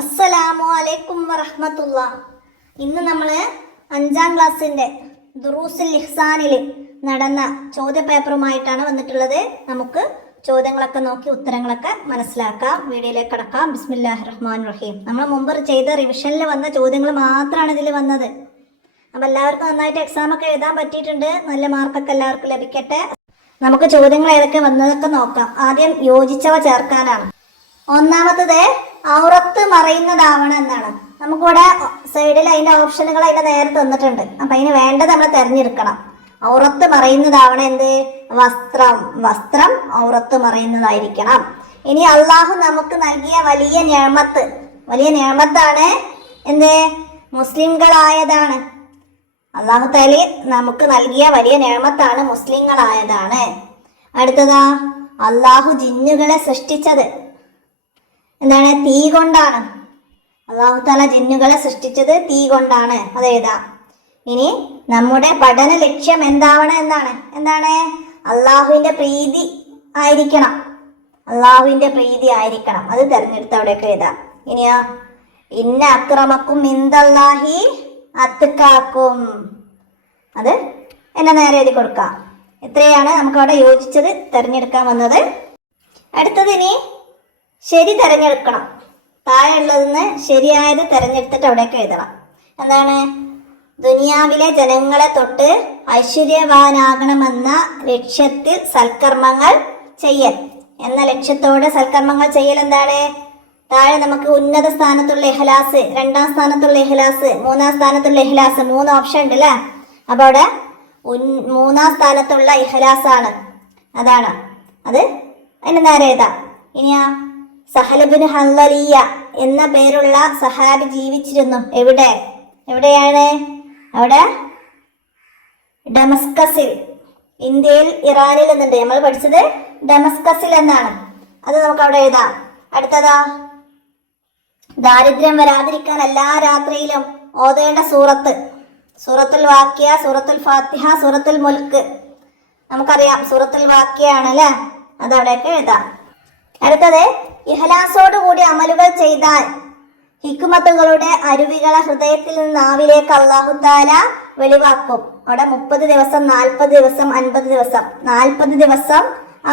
അസ്സലാമു അലൈക്കും വറഹ്മത്തുള്ള. ഇന്ന് നമ്മൾ 5ാം ക്ലാസ്സിൻ്റെ ദുറൂസുൽ ഇഹ്സാനിൽ നടന്ന ചോദ്യപേപ്പറുമായിട്ടാണ് വന്നിട്ടുള്ളത്. നമുക്ക് ചോദ്യങ്ങളൊക്കെ നോക്കി ഉത്തരങ്ങളൊക്കെ മനസ്സിലാക്കാം. വീഡിയോയിലേക്ക് കടക്കാം. ബിസ്മില്ലാഹിർ റഹ്മാനിർ റഹീം. നമ്മൾ മുമ്പ് ചെയ്ത റിവിഷനിൽ വന്ന ചോദ്യങ്ങൾ മാത്രമാണ് ഇതിൽ വന്നത്. അപ്പം എല്ലാവർക്കും നന്നായിട്ട് എക്സാമൊക്കെ എഴുതാൻ പറ്റിയിട്ടുണ്ട്. നല്ല മാർക്കൊക്കെ എല്ലാവർക്കും ലഭിക്കട്ടെ. നമുക്ക് ചോദ്യങ്ങൾ ഏതൊക്കെ വന്നതൊക്കെ നോക്കാം. ആദ്യം യോജിച്ചവ ചേർക്കാനാണ്. ഒന്നാമത്തത് ഔറത്ത് മറയുന്നതാവണം എന്നാണ്. നമുക്കിവിടെ സൈഡിൽ അതിൻ്റെ ഓപ്ഷനുകൾ അതിൻ്റെ നേരെ തന്നിട്ടുണ്ട്. അപ്പം അതിന് വേണ്ടത് നമ്മൾ തിരഞ്ഞെടുക്കണം. ഔറത്ത് മറയുന്നതാവണം എന്ത്? വസ്ത്രം ഔറത്ത് മറയുന്നതായിരിക്കണം. ഇനി അള്ളാഹു നമുക്ക് നൽകിയ വലിയ നിഅമത്താണ് എന്ത്? മുസ്ലിങ്ങളായതാണ്. അള്ളാഹു തആല നമുക്ക് നൽകിയ വലിയ നിഅമത്താണ് മുസ്ലിങ്ങളായതാണ്. അടുത്തതാ, അള്ളാഹു ജിന്നുകളെ സൃഷ്ടിച്ചത് എന്താണ്? തീ കൊണ്ടാണ്. അള്ളാഹു തആല ജിന്നുകളെ സൃഷ്ടിച്ചത് തീ കൊണ്ടാണ്. അതേതാ? ഇനി നമ്മുടെ പഠന ലക്ഷ്യം എന്താവണം എന്നാണ്. എന്താണ്? അള്ളാഹുവിൻ്റെ പ്രീതി ആയിരിക്കണം. അത് തിരഞ്ഞെടുത്ത് അവിടെയൊക്കെ എഴുതാം. ഇനിയാ, ഇന്ന അക്രമക്കും ഇൻദല്ലാഹി അത്ഖാക്കും, അത് എന്നെ നേരെ എഴുതി കൊടുക്കാം. ഇത്രയാണ് നമുക്ക് അവിടെ യോജിച്ചത് തിരഞ്ഞെടുക്കാൻ വന്നത്. അടുത്തത് ഇനി ശരി തിരഞ്ഞെടുക്കണം. താഴെയുള്ളതെന്ന് ശരിയായത് തിരഞ്ഞെടുത്തിട്ട് അവിടെയൊക്കെ എഴുതണം. എന്താണ്? ദുനിയാവിലെ ജനങ്ങളെ തൊട്ട് ഐശ്വര്യവാനാകണമെന്ന ലക്ഷ്യത്തിൽ സൽക്കർമ്മങ്ങൾ ചെയ്യൽ എന്ന ലക്ഷ്യത്തോടെ സൽക്കർമ്മങ്ങൾ ചെയ്യൽ എന്താണ്? താഴെ നമുക്ക് ഉന്നത സ്ഥാനത്തുള്ള ഇഖ്ലാസ്, 2ാം സ്ഥാനത്തുള്ള ഇഖ്ലാസ്, 3ാം സ്ഥാനത്തുള്ള ഇഖ്ലാസ്, 3 ഓപ്ഷൻ ഉണ്ട് അല്ലേ? അപ്പോൾ അവിടെ 3ാം സ്ഥാനത്തുള്ള ഇഖ്ലാസ് ആണ്. അതാണ് അത് അതിൻ്റെ നേരെ എഴുതാം. ഇനിയാ, സഹലബിന് ഹൻദലിയ എന്ന പേരുള്ള സഹാബി ജീവിച്ചിരുന്നു. എവിടെയാണ്? അവിടെ ഡമസ്കസിൽ, ഇന്ത്യയിൽ ഇറാനിൽ എന്നുണ്ട്. നമ്മൾ പഠിച്ചത് ഡമസ്കസിൽ എന്നാണ്. അത് നമുക്ക് അവിടെ എഴുതാം. അടുത്തതാ, ദാരിദ്ര്യം വരാതിരിക്കാൻ എല്ലാ രാത്രിയിലും ഓതേണ്ട സൂറത്തുൽ വാക്കിയ, സൂറത്തുൽ ഫാത്തിഹ, സൂറത്തുൽ മുൽക്ക്. നമുക്കറിയാം സൂറത്തുൽ വാക്കിയ ആണല്ലേ? അത് അവിടെയൊക്കെ എഴുതാം. അടുത്തത്, ഇഖ്ലാസോടുകൂടി അമലുകൾ ചെയ്താൽ ഹിക്മത്തുകളുടെ അരുവികളെ ഹൃദയത്തിൽ നിന്ന് നാവിലേക്ക് അല്ലാഹു തആല വെളിവാക്കും. അവിടെ 30 ദിവസം, 40 ദിവസം, 50 ദിവസം. 40 ദിവസം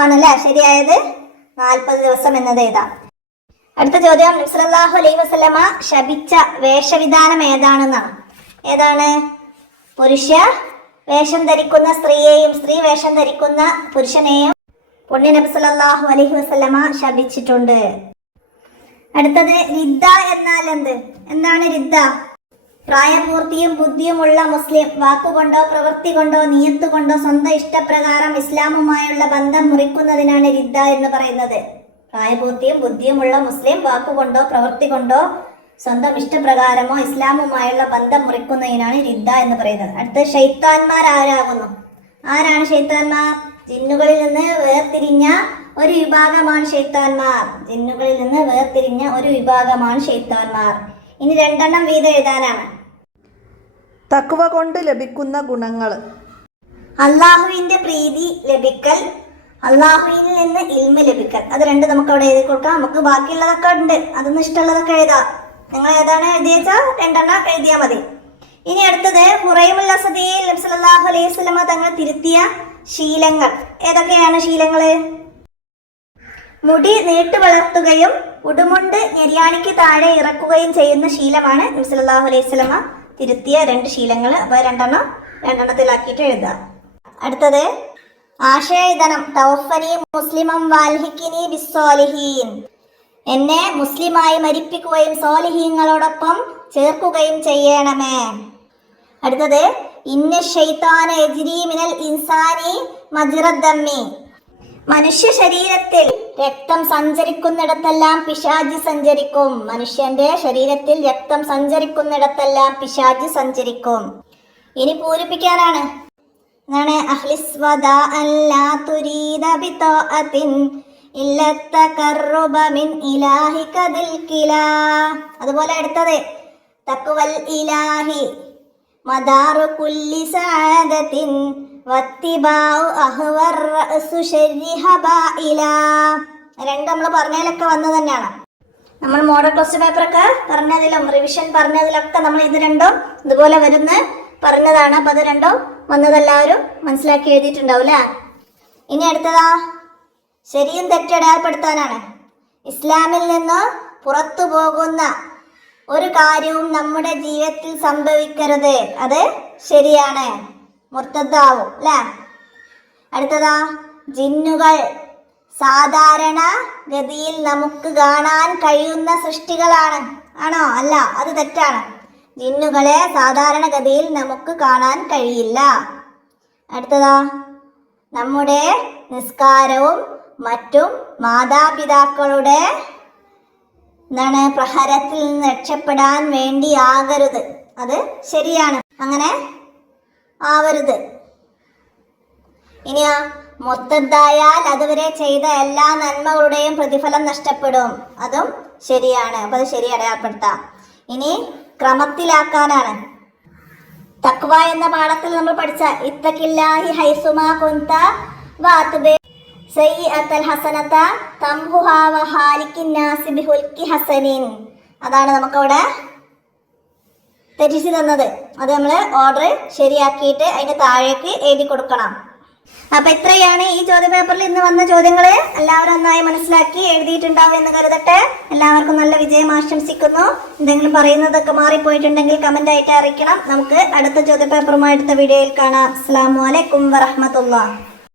ആണല്ലേ ശരിയായത്? 40 ദിവസം എന്നത് എഴുതാം. അടുത്ത ചോദ്യം, നബി സല്ലല്ലാഹു അലൈഹി വസല്ലമ ശപിച്ച വേഷവിധാനം ഏതാണെന്നാണ്. ഏതാണ്? പുരുഷ വേഷം ധരിക്കുന്ന സ്ത്രീയെയും സ്ത്രീ വേഷം ധരിക്കുന്ന പുരുഷനെയും പുണ്യ നബി സല്ലല്ലാഹു അലൈഹി വസല്ലമ ശപിച്ചിട്ടുണ്ട്. അടുത്തത്, റിദ്ദ എന്നാൽ എന്താണ് റിദ്ദ? പ്രായപൂർത്തിയും ബുദ്ധിയുമുള്ള മുസ്ലിം വാക്കുകൊണ്ടോ പ്രവൃത്തി കൊണ്ടോ നിയത്ത് കൊണ്ടോ സ്വന്തം ഇഷ്ടപ്രകാരം ഇസ്ലാമുമായുള്ള ബന്ധം മുറിക്കുന്നതിനാണ് റിദ്ദ എന്ന് പറയുന്നത്. പ്രായപൂർത്തിയും ബുദ്ധിയുമുള്ള മുസ്ലിം വാക്കുകൊണ്ടോ പ്രവൃത്തി കൊണ്ടോ സ്വന്തം ഇഷ്ടപ്രകാരമോ ഇസ്ലാമുമായുള്ള ബന്ധം മുറിക്കുന്നതിനാണ് റിദ്ദ എന്ന് പറയുന്നത്. അടുത്ത്, ശൈത്താന്മാർ ആരാകുന്നു? ആരാണ് ശൈത്താന്മാർ? ജിന്നുകളിൽ നിന്ന് വേർതിരിഞ്ഞ ഒരു വിഭാഗമാണ് ശൈത്താന്മാർ. ഇനി 2 വീതം എഴുതാനാണ്. തഖ്വ കൊണ്ട് ലഭിക്കുന്ന ഗുണങ്ങൾ. അള്ളാഹുവിന്റെ പ്രീതി ലഭിക്കൽ, അള്ളാഹുവിൽ നിന്ന് ഇൽമ് ലഭിക്കൽ. അത് 2 നമുക്ക് അവിടെ എഴുതി കൊടുക്കാം. നമുക്ക് ബാക്കിയുള്ളതൊക്കെ ഉണ്ട്, അതൊന്നും ഇഷ്ടമുള്ളതൊക്കെ എഴുതാം. നിങ്ങൾ ഏതാണ് എഴുതിയെച്ചാൽ 2 എഴുതിയാൽ മതി. ഇനി അടുത്തത്, ഹുറൈമുൽ അസദിയിൽ നബി സല്ലല്ലാഹു അലൈഹി വസല്ലമ തങ്ങൾ തിരുത്തിയ ശീലങ്ങൾ. ഏതൊക്കെയാണ് ശീലങ്ങൾ? മുടി നീട്ടു വളർത്തുകയും ഉടുമുണ്ട് ഞെരിയാണിക്ക് താഴെ ഇറക്കുകയും ചെയ്യുന്ന ശീലമാണ് നബി സല്ലല്ലാഹു അലൈഹി വസല്ലമ തിരുത്തിയ 2 ശീലങ്ങൾ. അപ്പോൾ 2 എഴുതാം. അടുത്തത്, ആശയധനം തവഫനി മുസ്ലിമം വാൽഹിക്കിനി ബിസ്സാലിഹീൻ, എന്നെ മുസ്ലിമായി മരിപ്പിക്കുകയും സ്വാലിഹീങ്ങളോടൊപ്പം ചേർക്കുകയും ചെയ്യണമേ. അടുത്തത്, ഇന്ന ശൈത്താന യജ്രി മിനൽ ഇൻസാനി മജ്റദ്ദമ്മി, മനുഷ്യ ശരീരത്തിൽ രക്തം സഞ്ചരിക്കുന്നിടത്തെല്ലാം പിശാച് സഞ്ചരിക്കും. മനുഷ്യന്റെ ശരീരത്തിൽ രക്തം സഞ്ചരിക്കുന്നിടത്തെല്ലാം പിശാച് സഞ്ചരിക്കും. ഇനി പൂരിപ്പിക്കാനാണ്. എന്താണ്? അഖ്ലിസ് വദാഅൻ ലാ തുരീദ ബിതാഅത്തിൻ ഇല്ല തഖർറുബ മിൻ ഇലാഹിക ദിൽ കിലാ. അതുപോലെ അടുത്തത്, തഖ്വൽ ഇലാഹി മദാറു കുല്ലി സഅദത്തിൻ വത്തിബാഉ അഹ്വർ റഅസു ശർരി ഹബായില. 2 നമ്മൾ പറഞ്ഞതിലൊക്കെ വന്നത് തന്നെയാണ്. നമ്മൾ മോഡൽ ക്വസ്റ്റ്യൻ പേപ്പറൊക്കെ പറഞ്ഞതിലും റിവിഷൻ പറഞ്ഞതിലൊക്കെ നമ്മൾ ഇത് രണ്ടും ഇതുപോലെ വരുന്ന പറഞ്ഞതാണ്. അപ്പൊ അത് രണ്ടും വന്നതെല്ലാവരും മനസ്സിലാക്കി എഴുതിയിട്ടുണ്ടാവും അല്ലേ? ഇനി അടുത്തതാ ശരിയും തെറ്റും അടയാളപ്പെടുത്താനാണ്. ഇസ്ലാമിൽ നിന്ന് പുറത്തു പോകുന്ന ഒരു കാര്യവും നമ്മുടെ ജീവിതത്തിൽ സംഭവിക്കരുത്, അത് ശരിയാണ്, മുർത്തദ്ദാവും അല്ലേ? അടുത്തതാ ജിന്നുകൾ സാധാരണ ഗതിയിൽ നമുക്ക് കാണാൻ കഴിയുന്ന സൃഷ്ടികളാണ്. ആണോ? അല്ല, അത് തെറ്റാണ്. ജിന്നുകളെ സാധാരണഗതിയിൽ നമുക്ക് കാണാൻ കഴിയില്ല. അടുത്തതാ നമ്മുടെ നിസ്കാരവും മറ്റും മാതാപിതാക്കളുടെ പ്രഹരത്തിൽ നിന്ന് രക്ഷപ്പെടാൻ വേണ്ടി ആകരുത്, അത് ശരിയാണ്, അങ്ങനെ ആവരുത്. ഇനിയാ മുർത്തദ്ദായാൽ അതുവരെ ചെയ്ത എല്ലാ നന്മകളുടെയും പ്രതിഫലം നഷ്ടപ്പെടും, അതും ശരിയാണ്. അപ്പൊ അത് ശരി അടയാളപ്പെടുത്താം. ഇനി ക്രമത്തിലാക്കാനാണ്. തഖ്വ എന്ന പാഠത്തിൽ നമ്മൾ പഠിച്ച ഇത്തഖില്ലാഹി ഹൈസുമാ കുന്ത വഅത്ബി സയ്യിഅത്തൽ ഹസനത തംഹുഹാ വഹാലിക്കിൻ നാസി ബിഹുൽക്കി ഹസനിൻ. അതാണ് നമുക്കവിടെ തെറ്റിച്ച് തന്നത്. അത് നമ്മൾ ഓർഡർ ശരിയാക്കിയിട്ട് അതിന്റെ താഴേക്ക് എഴുതി കൊടുക്കണം. അപ്പൊ ഇത്രയാണ് ഈ ചോദ്യപേപ്പറിൽ ഇന്ന് വന്ന ചോദ്യങ്ങള്. എല്ലാവരും നന്നായി മനസ്സിലാക്കി എഴുതിയിട്ടുണ്ടാവും എന്ന് കരുതട്ടെ. എല്ലാവർക്കും നല്ല വിജയം ആശംസിക്കുന്നു. എന്തെങ്കിലും പറയുന്നതൊക്കെ മാറിപ്പോയിട്ടുണ്ടെങ്കിൽ കമന്റ് ആയിട്ട് അറിയിക്കണം. നമുക്ക് അടുത്ത ചോദ്യപേപ്പറുമായി അടുത്ത വീഡിയോയിൽ കാണാം. അസ്സലാമു അലൈക്കും വറഹ്മത്തുള്ളാഹി.